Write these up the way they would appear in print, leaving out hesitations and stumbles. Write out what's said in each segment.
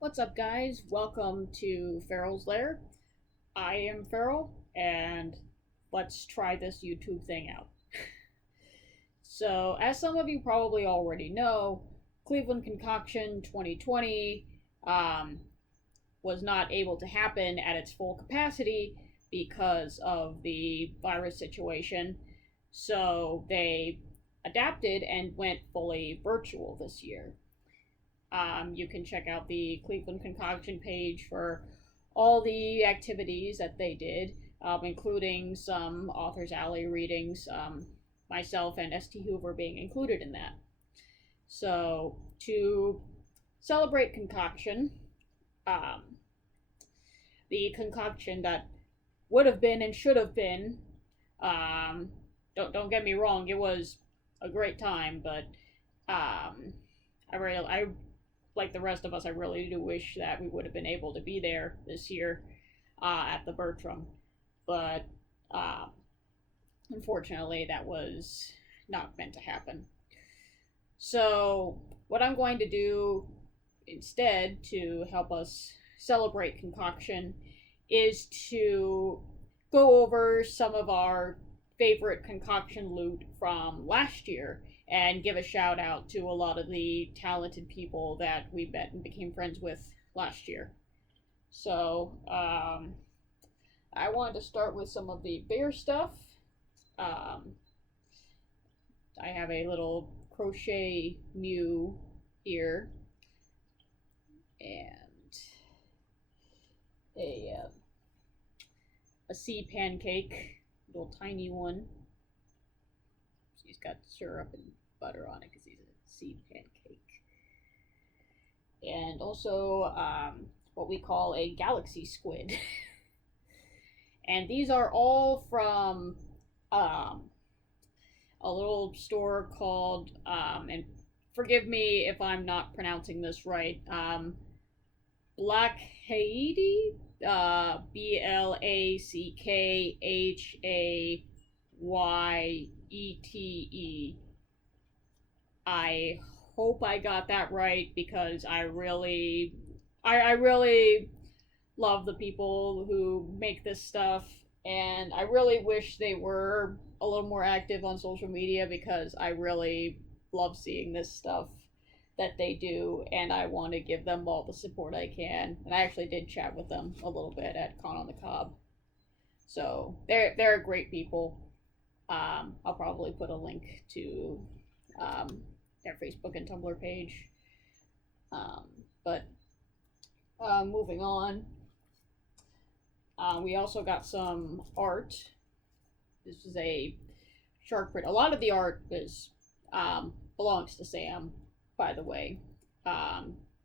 What's up, guys? Welcome to Farrell's Lair. I am Farrell, and let's try this YouTube thing out. So, as some of you probably already know, Cleveland ConCoction 2020 was not able to happen at its full capacity because of the virus situation. So, they adapted and went fully virtual this year. You can check out the Cleveland ConCoction page for all the activities that they did, including some Authors Alley readings, myself and St. Hoover being included in that. So, to celebrate concoction, um, the concoction that would have been and should have been, don't get me wrong, it was a great time, but I like the rest of us, I really do wish that we would have been able to be there this year at the Bertram. But unfortunately, that was not meant to happen. So, what I'm going to do instead to help us celebrate concoction is to go over some of our favorite concoction loot from last year and give a shout out to a lot of the talented people that we met and became friends with last year. So, I wanted to start with some of the bigger stuff. I have a little crochet Mew here, and a sea pancake, little tiny one. He's got syrup and butter on it because he's a seed pancake. And also what we call a galaxy squid. And these are all from a little store called, and forgive me if I'm not pronouncing this right, Blackhayete, Blackhayete. I hope I got that right because I really love the people who make this stuff, and I really wish they were a little more active on social media because I really love seeing this stuff that they do, and I want to give them all the support I can. And I actually did chat with them a little bit at Con on the Cob, so they're great people. I'll probably put a link to their Facebook and Tumblr page. But moving on, we also got some art. This is a shark print. A lot of the art is belongs to Sam, by the way.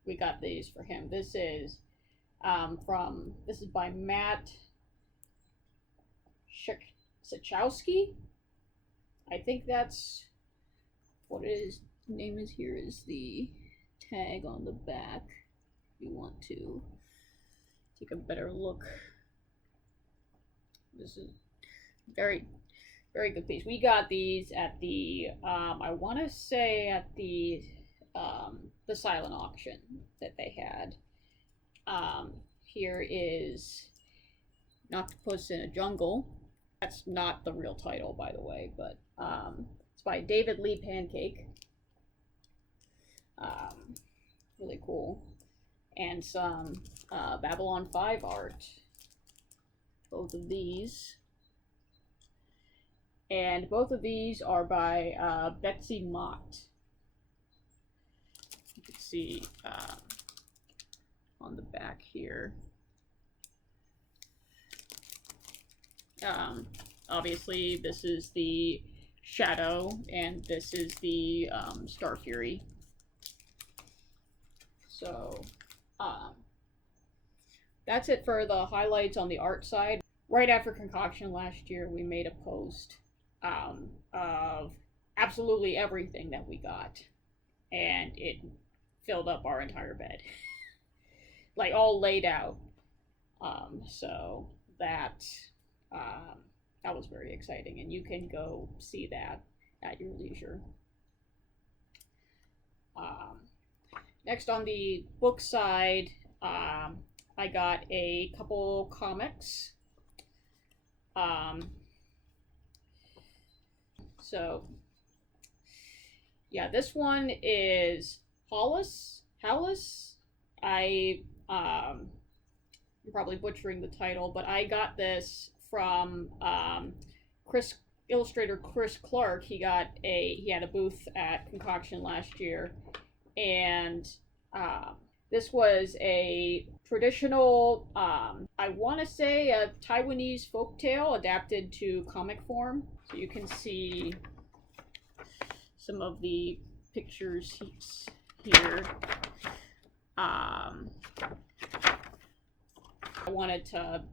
We got these for him. This is by Matt Sachowski. I think that's what his name is. Here is the tag on the back. If you want to take a better look. This is very, very good piece. We got these at the I want to say at the silent auction that they had. Here is Octopus in a Jungle. That's not the real title, by the way, but it's by David Lee Pancake. Really cool. And some Babylon 5 art. Both of these. And both of these are by Betsy Mott. You can see on the back here. Obviously, this is the Shadow, and this is the Star Fury. So, that's it for the highlights on the art side. Right after Concoction last year, we made a post of absolutely everything that we got, and it filled up our entire bed. Like, all laid out. So that was very exciting, and you can go see that at your leisure. Next on the book side, I got a couple comics. So yeah, this one is Hollis. I'm probably butchering the title, but I got this from Chris illustrator Chris Clark. He had a booth at Concoction last year, and this was a traditional, I want to say a Taiwanese folktale adapted to comic form. So you can see some of the pictures here. I wanted to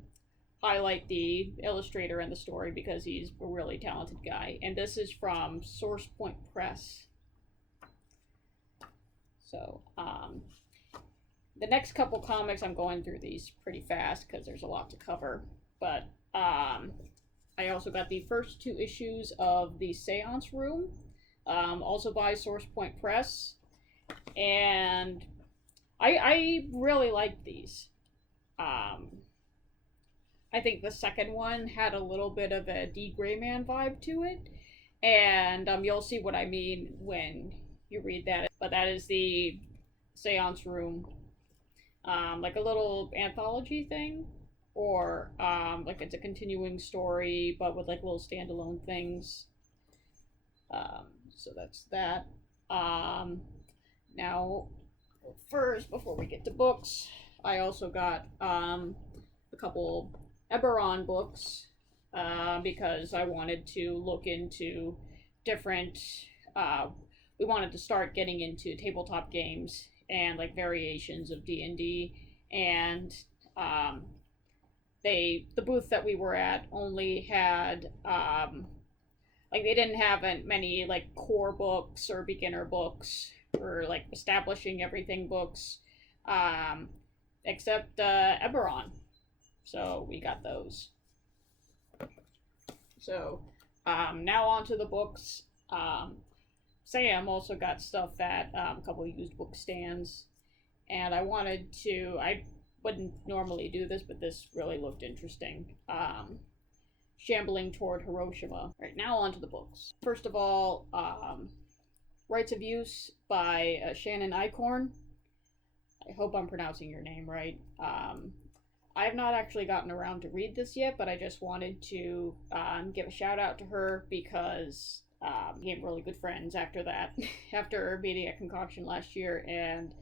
highlight the illustrator in the story because he's a really talented guy. And this is from Source Point Press. So, the next couple comics, I'm going through these pretty fast because there's a lot to cover. But I also got the first 2 issues of the Seance Room, also by Source Point Press. And I really liked these. I think the second one had a little bit of a D. Grayman vibe to it. And you'll see what I mean when you read that. But that is the Seance Room. Like a little anthology thing, or like it's a continuing story but with like little standalone things. So that's that. Now, first, before we get to books, I also got a couple Eberron books because I wanted to look into different. We wanted to start getting into tabletop games and like variations of D&D, and the booth that we were at only had like they didn't have many like core books or beginner books or like establishing everything books, except Eberron. So we got those. So now on to the books. Sam also got stuff at a couple of used book stands, and I wouldn't normally do this, but this really looked interesting. Shambling Toward Hiroshima. Right, now on to the books. First of all, Rights of Use by Shannon Eichorn. I hope I'm pronouncing your name right. I have not actually gotten around to read this yet, but I just wanted to give a shout out to her because became really good friends after that, after meeting at Concoction last year, and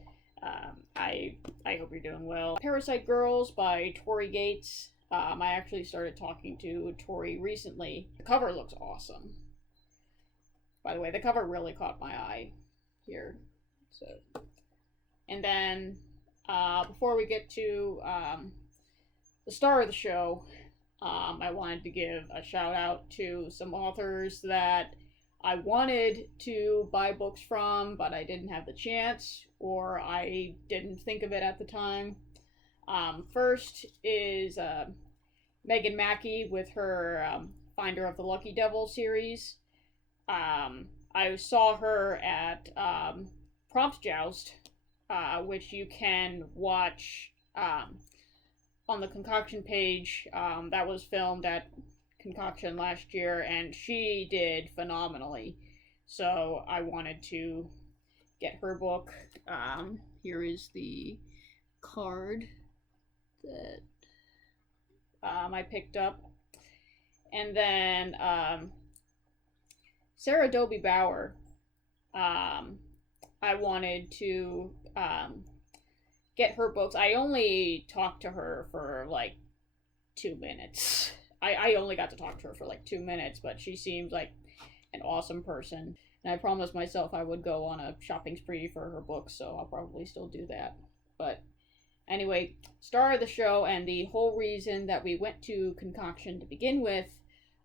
I hope you're doing well. Parasite Girls by Tory Gates. I actually started talking to Tory recently. The cover looks awesome. By the way, the cover really caught my eye here. So, and then before we get to the star of the show, I wanted to give a shout out to some authors that I wanted to buy books from, but I didn't have the chance, or I didn't think of it at the time. First is Megan Mackie with her Finder of the Lucky Devil series. I saw her at Prompt Joust, which you can watch on the Concoction page. That was filmed at Concoction last year, and she did phenomenally. So I wanted to get her book. Here is the card that I picked up. And then Sara Dobie Bauer. I wanted to get her books. I only talked to her for like 2 minutes. I only got to talk to her for like 2 minutes, but she seems like an awesome person. And I promised myself I would go on a shopping spree for her books, so I'll probably still do that. But anyway, star of the show, and the whole reason that we went to Concoction to begin with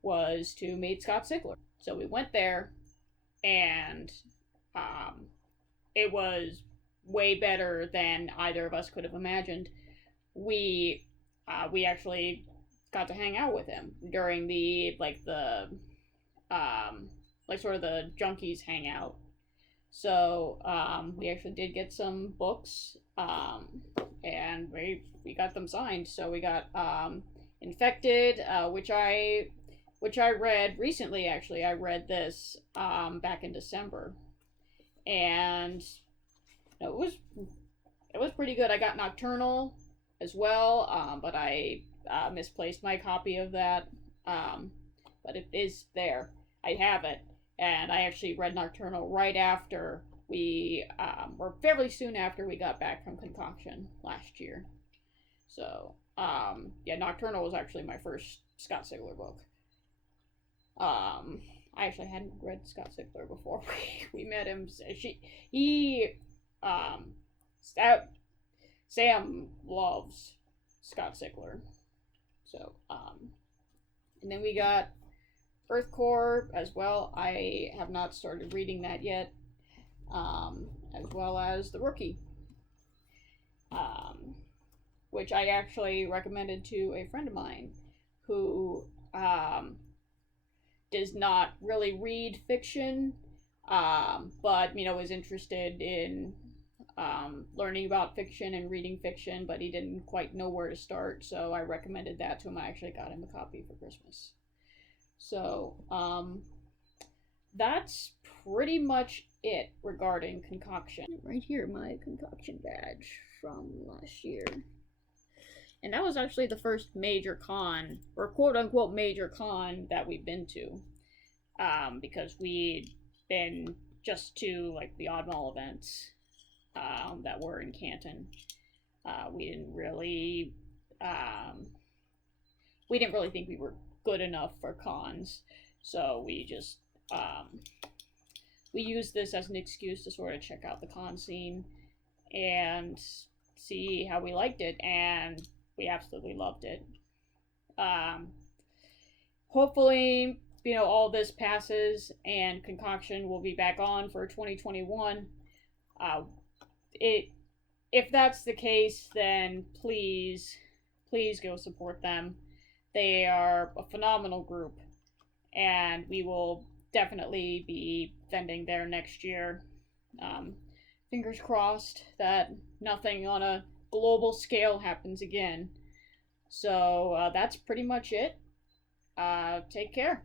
was to meet Scott Sigler. So we went there, and it was way better than either of us could have imagined. We actually got to hang out with him during the sort of the junkies hangout. So we actually did get some books, and and we got them signed. So we got Infected, which I read recently. Actually, I read this back in December, and it was pretty good. I got Nocturnal as well, but I misplaced my copy of that. But it is there. I have it, and I actually read Nocturnal right after or fairly soon after we got back from Concoction last year. So, yeah, Nocturnal was actually my first Scott Sigler book. I actually hadn't read Scott Sigler before we met him. Sam loves Scott Sigler. So, and then we got Earth Core as well. I have not started reading that yet. As well as The Rookie. Which I actually recommended to a friend of mine who does not really read fiction, but is interested in learning about fiction and reading fiction, but he didn't quite know where to start, so I recommended that to him. I actually got him a copy for Christmas. So that's pretty much it regarding Concoction. Right here, my Concoction badge from last year. And that was actually the first major con, or quote-unquote major con, that we've been to. Because we'd been just to, like, the oddball events that were in Canton. We didn't really think we were good enough for cons, so we just, we used this as an excuse to sort of check out the con scene and see how we liked it, and we absolutely loved it. Hopefully, all this passes and Concoction will be back on for 2021. If that's the case, then please go support them. They are a phenomenal group, and we will definitely be vending there next year. Fingers crossed that nothing on a global scale happens again. So that's pretty much it. Take care.